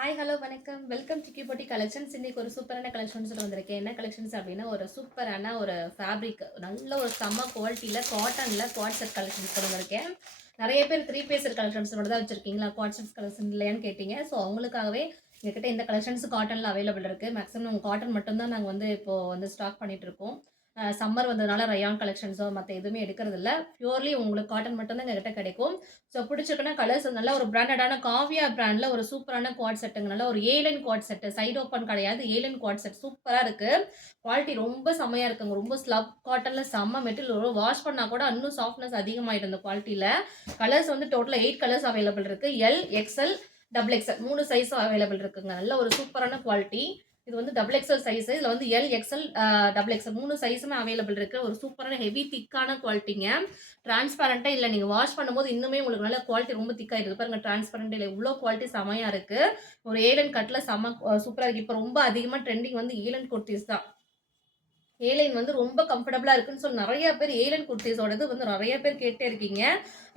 Hi hello வணக்கம் welcome to கியூபோட்டி collections. இன்னைக்கு ஒரு சூப்பரான கலெக்ஷன்ஸ் வந்திருக்கேன். என்ன கலெக்ஷன்ஸ் அப்படின்னா ஒரு சூப்பரான ஒரு ஃபேப்ரிக் நல்ல ஒரு செம்ம குவாலிட்டியில் காட்டனில் குவாட் செட் கலெக்ஷன்ஸ் வந்திருக்கேன். நிறைய பேர் த்ரீ பீசர் கலெக்ஷன்ஸ் மட்டும் தான் வச்சிருக்கீங்களா, குவாட் செட்ஸ் கலெக்ஷன் இல்லையான்னு கேட்டீங்க. ஸோ அவங்களுக்காகவே எங்ககிட்ட இந்த கலெக்ஷன்ஸ் காட்டனில் அவைலபிள் இருக்குது. மேக்ஸிமம் காட்டன் மட்டும்தான் நாங்கள் இப்போது ஸ்டாக் பண்ணிட்டு இருக்கோம். சம்மர் வந்ததுனால ரயான் கலெக்ஷன்ஸோ மற்ற எதுவுமே எடுக்கிறது இல்லை. பியூர்லி உங்களுக்கு காட்டன் மட்டும்தான் எங்ககிட்ட கிடைக்கும். ஸோ பிடிச்சிருக்குன்னா கலர்ஸ் நல்ல ஒரு பிராண்டடான காவியா பிராண்டில் ஒரு சூப்பரான குவாட் செட்டுங்க. நல்ல ஒரு Alan quad set, side open கிடையாது, ஏலன் குவாட் செட் சூப்பராக இருக்குது. குவாலிட்டி ரொம்ப செம்மையாக இருக்குங்க. ரொம்ப ஸ்லப் காட்டனில் செம்ம மெட்டீரியல், வாஷ் பண்ணால் கூட இன்னும் சாஃப்ட்னஸ் அதிகமாகிடும் இந்த குவாலிட்டியில். கலர்ஸ் டோட்டலாக 8 கலர்ஸ் அவைலபிள் இருக்குது. எல், எக்ஸ்எல், டபுள் எக்ஸ்எல் 3 சைஸும் அவைலபிள் இருக்குங்க. நல்ல ஒரு சூப்பரான குவாலிட்டி. இது டபுள் எக்ஸ்எல் சைஸ். இதில் எல், எக்ஸ்எல், டபுள் எக்ஸ்எல் 3 சைஸுமே அவைலபிள் இருக்குது. ஒரு சூப்பரான ஹெவி திக்கான குவாலிட்டிங்க. டிரான்ஸ்பரண்ட்டாக இல்லை, நீங்கள் வாஷ் பண்ணும்போது இன்னுமே உங்களுக்கு நல்ல குவாலிட்டி ரொம்ப திக்காக பாருங்க. டிரான்ஸ்பரண்ட் இல்லை, இவ்வளோ குவாலிட்டி செமையாக இருக்குது. ஒரு ஏலன் கட்டில் செம்ம சூப்பராக இருக்குது. இப்போ ரொம்ப அதிகமாக ட்ரெண்டிங் ஏலன் குர்த்திஸ் தான். ஏலைன் ரொம்ப கம்ஃபர்டபுளாக இருக்குன்னு சொல்லி நிறைய பேர் ஏலைன் குர்த்திஸோடது நிறைய பேர் கேட்டே இருக்கீங்க.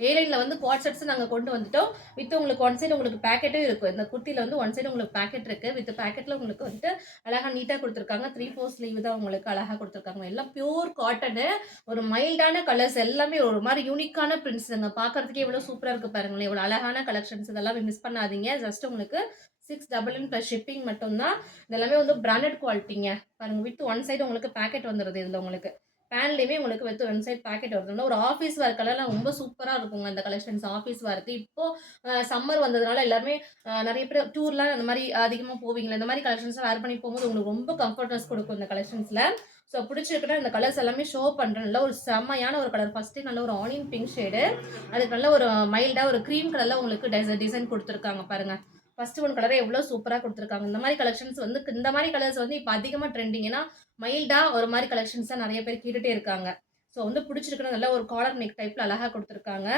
ஏலைனில் குவாட் செட்ஸ் நாங்கள் கொண்டு வந்துட்டோம். வித் உங்களுக்கு ஒன் சைடு உங்களுக்கு பேக்கெட்டும் இருக்கும். இந்த குர்த்தியில் ஒன் சைடு உங்களுக்கு பேக்கெட் இருக்குது. வித் பேக்கெட்டில் உங்களுக்கு அழகாக நீட்டாக கொடுத்துருக்காங்க. 3/4 ஸ்லீவ் தான் உங்களுக்கு அழகாக கொடுத்துருக்காங்க. எல்லாம் பியூர் காட்டனு, ஒரு மைல்டான கலர்ஸ், எல்லாமே ஒரு மாதிரி யூனிக்கான பிரிண்ட்ஸுங்க. பார்க்கறதுக்கே எவ்வளோ சூப்பராக இருக்குது பாருங்களேன். இவ்வளோ அழகான கலெக்ஷன்ஸ் இதெல்லாம் மிஸ் பண்ணாதீங்க. ஜஸ்ட் உங்களுக்கு 699 + ஷிப்பிங் மட்டும்தான். இதெல்லாமே பிராண்டட் குவாலிட்டிங்க. பாருங்க, வித் ஒன் சைடு உங்களுக்கு பேக்கெட் வந்துடுது. இதில் உங்களுக்கு பேன்லேயுமே உங்களுக்கு வித் ஒன் சைட் பேக்கெட் வருது. ஒரு ஆஃபீஸ் வேர் கலர்லாம் ரொம்ப சூப்பராக இருக்குங்க இந்த கலெக்ஷன்ஸ். ஆஃபீஸ் வேர்க்கு இப்போ சம்மர் வந்ததுனால எல்லாருமே நிறைய பேர் டூர்லாம் அந்த மாதிரி அதிகமாக போவீங்களா, இந்த மாதிரி கலெக்ஷன்ஸ்லாம் வேர் பண்ணி போகும்போது உங்களுக்கு ரொம்ப கம்ஃபர்ட்னஸ் கொடுக்கும் இந்த கலெக்ஷன்ஸில். ஸோ பிடிச்சிருக்குன்னா இந்த கலர்ஸ் எல்லாமே ஷோ பண்ணுறேன். நல்ல ஒரு செம்மையான ஒரு கலர். ஃபஸ்ட்டு நல்ல ஒரு ஆனியன் பிங்க் ஷேடு, அதுக்கு நல்ல ஒரு மைல்டாக ஒரு க்ரீம் கலரில் உங்களுக்கு டிசைன் கொடுத்துருக்காங்க பாருங்கள். ஃபர்ஸ்ட் ஒன் கலரே எவ்வளோ சூப்பராக கொடுத்துருக்காங்க. இந்த மாதிரி கலெக்ஷன்ஸ் இந்த மாதிரி கலர்ஸ் இப்போ அதிகமாக ட்ரெண்டிங். ஏன்னா மைல்டாக ஒரு மாதிரி கலெக்ஷன்ஸ் தான் நிறைய பேர் கேட்டுகிட்டே இருக்காங்க. ஸோ பிடிச்சிருக்குன்னா நல்ல ஒரு காலர் நெக் டைப்பில் அழகாக கொடுத்துருக்காங்க.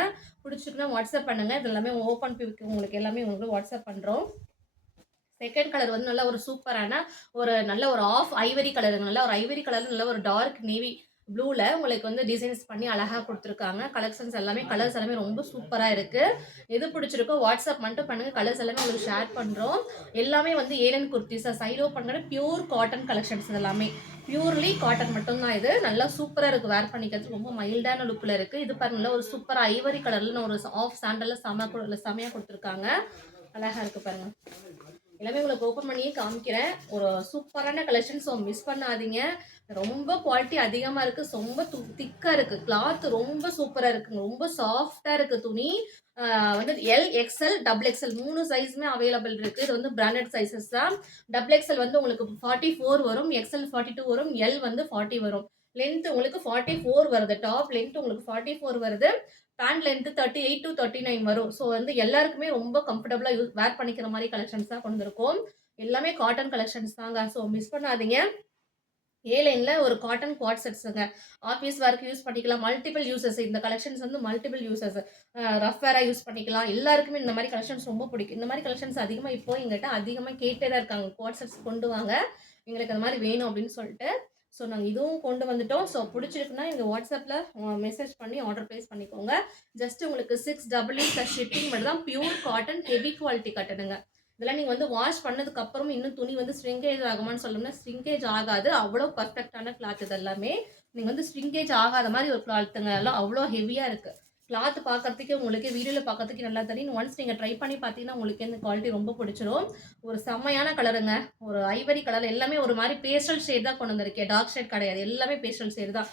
பிடிச்சிருக்குன்னா வாட்ஸ்அப் பண்ணுங்கள். இது எல்லாமே ஓப்பன் பிக் உங்களுக்கு எல்லாமே உங்களுக்கு வாட்ஸ்அப் பண்ணுறோம். செகண்ட் கலர் நல்ல ஒரு சூப்பரான நல்ல ஒரு ஆஃப் ஐவரி கலருங்க. நல்ல ஒரு ஐவரி கலர், நல்ல ஒரு டார்க் நேவி ப்ளூவில் உங்களுக்கு டிசைன்ஸ் பண்ணி அழகாக கொடுத்துருக்காங்க. கலெக்ஷன்ஸ் எல்லாமே கலர்ஸ் எல்லாமே ரொம்ப சூப்பராக இருக்குது. எது பிடிச்சிருக்கோ வாட்ஸ்அப் மட்டும் பண்ணுங்கள். கலர்ஸ் எல்லாமே உங்களுக்கு ஷேர் பண்ணுறோம். எல்லாமே ஏலன் குர்த்திஸா சைட் ஓப்பன் பண்ண பியூர் காட்டன் கலெக்ஷன்ஸ். எல்லாமே பியூர்லி காட்டன் மட்டும்தான். இது நல்லா சூப்பராக இருக்குது. வேர் பண்ணிக்கிறது ரொம்ப மைல்டான லுக்கில் இருக்குது. இது பாருங்களா, ஒரு சூப்பராக ஐவரி கலரில் ஒரு ஆஃப் சாண்டலில் செமையாக கொடுத்துருக்காங்க. அழகாக இருக்குது பாருங்கள். எல்லாமே உங்களுக்கு ஓப்பன் பண்ணியே காமிக்கிறேன். ஒரு சூப்பரான கலெக்ஷன். ஸோ மிஸ் பண்ணாதீங்க. ரொம்ப குவாலிட்டி அதிகமாக இருக்குது. ரொம்ப திக்காக இருக்குது. கிளாத் ரொம்ப சூப்பராக இருக்குங்க. ரொம்ப சாஃப்டாக இருக்குது துணி. எல், எக்ஸ்எல், டபுள் எக்ஸ்எல் 3 சைஸுமே அவைலபிள் இருக்குது. இது பிராண்டட் சைஸஸ் தான். டபுள் எக்ஸ்எல் உங்களுக்கு 44 வரும், எக்ஸ்எல் 42 வரும், எல் 40 வரும். லென்த் உங்களுக்கு 44 வருது. டாப் லென்த் உங்களுக்கு 44 வருது. பேண்ட் லென்த் 38 to 39 வரும். ஸோ எல்லாருக்குமே ரொம்ப கம்ஃபர்டபுளாக வேர் பண்ணிக்கிற மாதிரி கலெக்ஷன்ஸ் தான் கொண்டு வந்திருக்கோம். எல்லாமே காட்டன் கலெக்ஷன்ஸ் தாங்க. ஸோ மிஸ் பண்ணாதீங்க. ஏலைனில் ஒரு காட்டன் குவாட் செட்ஸுங்க. ஆஃபீஸ் ஒர்க்கு யூஸ் பண்ணிக்கலாம். Multiple uses. இந்த கலெக்ஷன்ஸ் மல்டிபிள் யூசஸ். ரஃப் வேராக யூஸ் பண்ணிக்கலாம். எல்லாருக்குமே இந்த மாதிரி கலெக்ஷன்ஸ் ரொம்ப பிடிக்கும். இந்த மாதிரி கலெக்ஷன்ஸ் அதிகமாக இப்போ எங்கிட்ட அதிகமாக கேட்டே தான் இருக்காங்க. குவாட் செட்ஸ் கொண்டு வாங்க, எங்களுக்கு அந்த மாதிரி வேணும் அப்படின்னு சொல்லிட்டு. ஸோ நாங்கள் இதுவும் கொண்டு வந்துட்டோம். ஸோ பிடிச்சிருக்குன்னா எங்கள் வாட்ஸ்அப்பில் மெசேஜ் பண்ணி ஆர்டர் ப்ளேஸ் பண்ணிக்கோங்க. ஜஸ்ட் உங்களுக்கு 688 + ஷிப்பிங் மட்டும் தான். பியூர் காட்டன், ஹெவி குவாலிட்டி காட்டனுங்க. இதெல்லாம் நீங்கள் வாஷ் பண்ணதுக்கப்புறம் இன்னும் துணி ஸ்ட்ரிங்கேஜ் ஆகுமான்னு சொல்லணும்னா ஸ்ட்ரிங்கேஜ் ஆகாது. அவ்வளோ பர்ஃபெக்டான கிளாத் இது எல்லாமே. நீங்கள் ஸ்ட்ரிங்கேஜ் ஆகாத மாதிரி ஒரு கிளாத்துங்க. எல்லாம் அவ்வளோ ஹெவியாக இருக்குது. கிளாத் பார்க்கறதுக்கு உங்களுக்கு வீடியோவில் பார்க்கறதுக்கு நல்லா தெரியும். ஒன்ஸ் நீங்கள் ட்ரை பண்ணி பார்த்தீங்கன்னா உங்களுக்கு இந்த குவாலிட்டி ரொம்ப பிடிச்சிரும். ஒரு செம்மையான கலருங்க. ஒரு ஐவரி கலர். எல்லாமே ஒரு மாதிரி பேஸ்டல் ஷேட் தான் கொண்டு வந்திருக்கேன். டார்க் ஷேட் கிடையாது. எல்லாமே பேஸ்டல் ஷேட் தான்.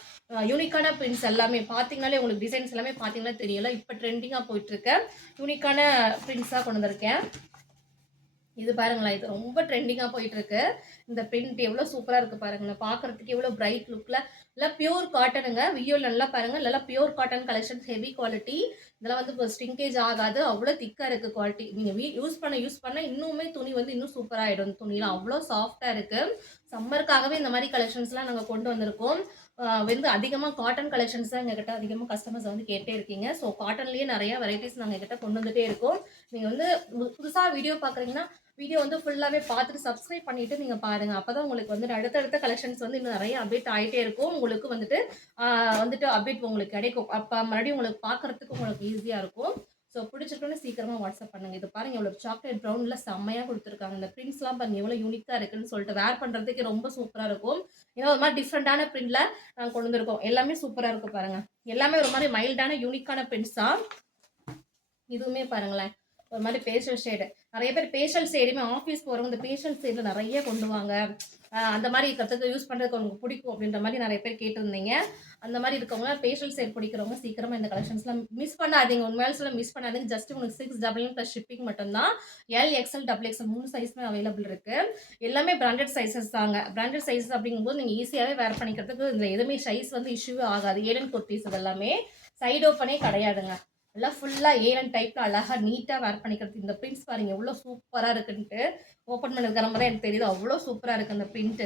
யூனிக்கான பிரிண்ட்ஸ் எல்லாமே பார்த்தீங்கனாலே உங்களுக்கு டிசைன்ஸ் எல்லாமே பார்த்தீங்கன்னா தெரியல. இப்போ ட்ரெண்டிங்காக போயிட்டுருக்க யூனிக்கான பிரிண்ட்ஸாக கொண்டு வந்திருக்கேன். இது பாருங்களேன், இது ரொம்ப ட்ரெண்டிங்காக போயிட்டுருக்கு. இந்த பிரிண்ட் எவ்வளோ சூப்பராக இருக்குது பாருங்களேன். பார்க்குறதுக்கு எவ்வளோ பிரைட் லுக்கில். எல்லாம் பியூர் காட்டனுங்க. வீடியோவில் நல்லா பாருங்கள். நல்லா pure cotton collections, heavy quality. இதெல்லாம் இப்போ ஸ்ட்ரிங்கேஜ் ஆகாது. அவ்வளோ திக்காக இருக்குது குவாலிட்டி. நீங்கள் யூஸ் பண்ண இன்னுமே துணி இன்னும் சூப்பராகிடும். துணியெலாம் அவ்வளோ சாஃப்டாக இருக்குது. சம்மருக்காகவே இந்த மாதிரி கலெக்ஷன்ஸ்லாம் நாங்கள் கொண்டு வந்திருக்கோம். அதிகமாக காட்டன் கலெக்ஷன்ஸ் தான் எங்ககிட்ட அதிகமாக கஸ்டமர்ஸ் கேட்டே இருக்கீங்க. ஸோ காட்டன்லேயே நிறைய வெரைட்டிஸ் நாங்கள் எங்கிட்ட கொண்டு வந்துகிட்டே இருக்கோம். நீங்கள் புதுசாக வீடியோ பார்க்குறீங்கன்னா வீடியோ ஃபுல்லாகவே பார்த்துட்டு சப்ஸ்கிரைப் பண்ணிவிட்டு நீங்கள் பாருங்கள். அப்போ தான் உங்களுக்கு அடுத்தடுத்த கலெக்ஷன்ஸ் இன்னும் நிறைய அப்டேட் ஆகிட்டே இருக்கும். உங்களுக்கு அப்டேட் உங்களுக்கு கிடைக்கும். அப்போ மறுபடியும் உங்களுக்கு பார்க்குறதுக்கு உங்களுக்கு ஈஸியாக இருக்கும். ஸோ பிடிச்சிருக்குன்னு சீக்கிரமா வாட்ஸ்அப் பண்ணுங்க. இது பாருங்க எவ்வளோ சாக்லேட் ப்ரவுன்ல செம்மையா குடுத்துருக்காங்க. இந்த பிரிண்ட்ஸ்லாம் பாருங்க எவ்வளோ யூனிக்கா இருக்குன்னு சொல்லிட்டு வேர் பண்றதுக்கு ரொம்ப சூப்பரா இருக்கும். ஏன்னா ஒரு மாரி டிஃப்ரெண்டான பிரிண்ட்ல கொண்டு வந்திருக்கோம். எல்லாமே சூப்பரா இருக்கு பாருங்க. எல்லாமே ஒரு மாரி மைல்டான யூனிக்கான பிரிண்ட்ஸ் தான். இதுவுமே பாருங்களேன். ஒரு மாரி பேஸ்டல் ஷேடு. நெறைய பேர் பேஸ்டல் ஷேடுமே ஆஃபீஸ் போறவங்க இந்த பேஸ்டல் ஷேட்ல நெறைய கொண்டு வாங்க. அந்த மாரி இருக்கிறதுக்கு யூஸ் பண்றதுக்கு உங்களுக்கு பிடிக்கும் அப்படின்ற மாரி நெறைய பேர் கேட்டிருந்தீங்க. அந்த மாரி இருக்கவங்க பேஸ்டல் ஷேட் பிடிக்கிறவங்க சீக்கிரமா இந்த கலெக்ஷன்ஸ்லாம் மிஸ் பண்ணாதீங்க. உண்மையாலே சொல்ல மிஸ் பண்ணாதீங்க. ஜஸ்ட் உங்களுக்கு 699 + ஷிப்பிங் மட்டும் தான். எல், எக்ஸ்எல், டபுள் எக்ஸ்எல் 3 சைஸ்மே அவைலபிள் இருக்கு. எல்லாமே பிராண்டட் சைஸஸ் தாங்க. பிராண்டட் சைஸஸ் அப்படிங்கும்போது நீங்க ஈஸியாவே வேர் பண்ணிக்கிறதுக்கு இதுல எதுவுமே சைஸ் வந்து இஷ்யூவே ஆகாது. ஏலன் குர்தீஸ் இதெல்லாமே சைடு ஓப்பனே கிடையாதுங்க. எல்லாம் ஃபுல்லா ஏலன் டைப்ல அழகா நீட்டா வேர் பண்ணிக்கிறது. இந்த பிரிண்ட்ஸ் பாருங்க எவ்வளோ சூப்பரா இருக்குன்ட்டு. ஓப்பன் பண்ணிருக்கிற மாதிரி எனக்கு தெரியுது. அவ்வளோ சூப்பரா இருக்கு அந்த பிரிண்ட்.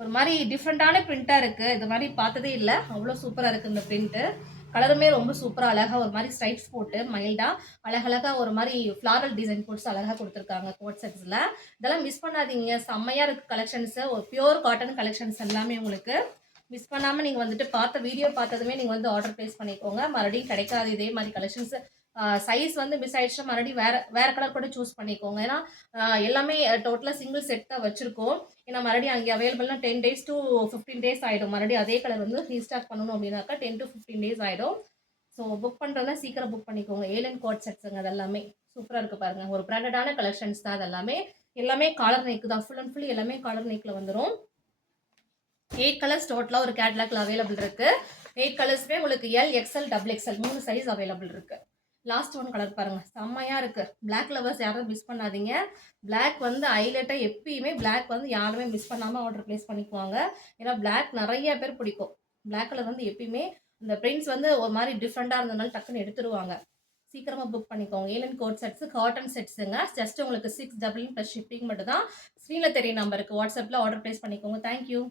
ஒரு மாதிரி டிஃப்ரெண்டான பிரிண்டா இருக்கு. இது மாதிரி பார்த்ததே இல்லை. அவ்வளோ சூப்பரா இருக்கு இந்த பிரிண்ட். கலருமே ரொம்ப சூப்பரா அழகா ஒரு மாதிரி ஸ்ட்ரைப்ஸ் போட்டு மைல்டா அழகழகா ஒரு மாதிரி ஃபிளாரல் டிசைன் போட்டு அழகா கொடுத்துருக்காங்க கோட் செட்ஸ்ல. இதெல்லாம் மிஸ் பண்ணாதீங்க. செம்மையா இருக்கு கலெக்ஷன்ஸ். ஒரு பியூர் காட்டன் கலெக்ஷன்ஸ் எல்லாமே உங்களுக்கு மிஸ் பண்ணாம நீங்க வந்துட்டு வீடியோ பார்த்ததுமே நீங்க வந்து ஆர்டர் பிளேஸ் பண்ணிக்கோங்க. மறுபடியும் கிடைக்காது இதே மாதிரி கலெக்ஷன்ஸ். சைஸ் வந்து மிஸ் ஆயிடுச்சுன்னா மறுபடியும் வேற வேற கலர் கூட சூஸ் பண்ணிக்கோங்க. ஏன்னா எல்லாமே டோட்டலாக சிங்கிள் செட் தான் வச்சிருக்கோம். ஏன்னா மறுபடியும் அங்கே அவைலபிள்னா 10 days to 15 days ஆகிடும். மறுபடியும் அதே கலர் வந்து ரீஸ்டாக் பண்ணணும் அப்படின்னாக்கா 10 to 15 days ஆகிடும். ஸோ புக் பண்ணுறதுனா சீக்கிரம் புக் பண்ணிக்கோங்க. ஏலன் கோட் செட்ஸுங்க அது எல்லாமே சூப்பராக இருக்குது பாருங்கள். ஒரு பிராண்டடான கலெக்ஷன்ஸ் தான் அது எல்லாமே. எல்லாமே காலர் நெக் தான். ஃபுல் அண்ட் ஃபுல் எல்லாமே காலர் நெக்கில் வந்துடும். 8 கலர்ஸ் டோட்டலாக ஒரு கேட்லாக்ல அவைலபிள் இருக்கு. 8 கலர்ஸ்மே உங்களுக்கு L, XL, double XL 3 size available இருக்கு. லாஸ்ட் ஒன் கலர் பாருங்க செம்மையா இருக்கு. பிளாக் லவர்ஸ் யாரும் மிஸ் பண்ணாதீங்க. பிளாக் வந்து ஹைலைட்டா எப்பயுமே பிளாக் வந்து யாருமே மிஸ் பண்ணாம ஆர்டர் பிளேஸ் பண்ணிக்குவாங்க. ஏன்னா பிளாக் நிறைய பேர் பிடிக்கும். பிளாக் கலர் வந்து எப்பயுமே இந்த பிரிண்ட்ஸ் வந்து ஒரு மாதிரி டிஃப்ரெண்டா இருந்ததுனால டக்குன்னு எடுத்துருவாங்க. சீக்கிரமா புக் பண்ணிக்கோங்க. ஏலன் கோட் செட்ஸ் காட்டன் செட்ஸுங்க. ஜஸ்ட் உங்களுக்கு 699 + ஷிப்பிங் மட்டும் தான். ஸ்க்ரீன்ல தெரிய நம்பருக்கு வாட்ஸ்அப்ல ஆர்டர் பிளேஸ் பண்ணிக்கோங்க. தேங்க்யூ.